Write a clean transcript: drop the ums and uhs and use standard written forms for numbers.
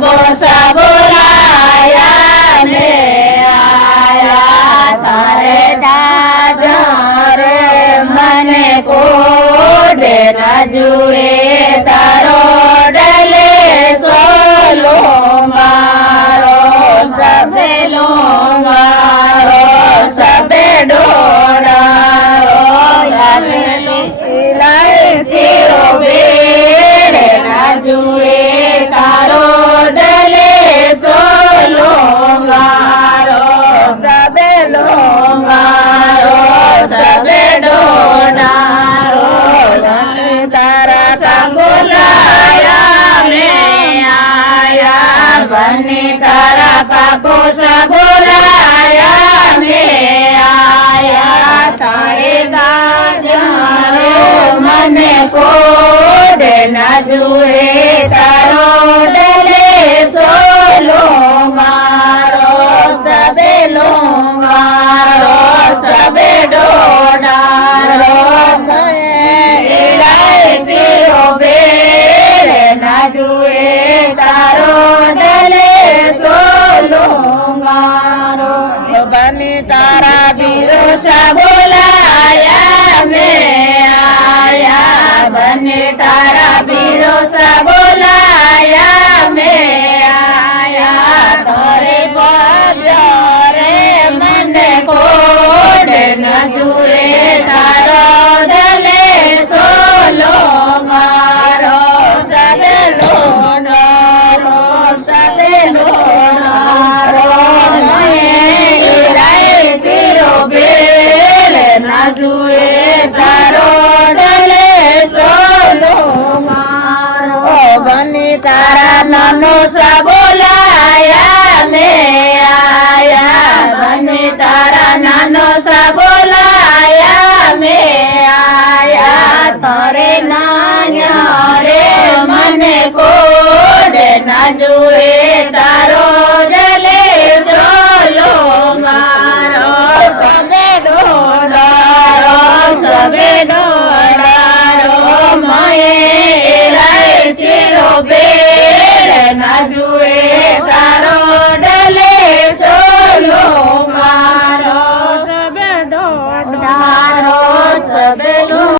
सबो सबुराया ने आया तारे रे मने कोडे न जुए तारो डले सोलो मारो सबे लोंगारो सबे डोडारो लाई चिरो बेरे न जुए तारो डले सोलो मारो सबे लोंगारो सबे डोडारो तारा सबुलाया में आया बने तारा पापो सबुलाया में आया तारे दास मने कोडे न जुए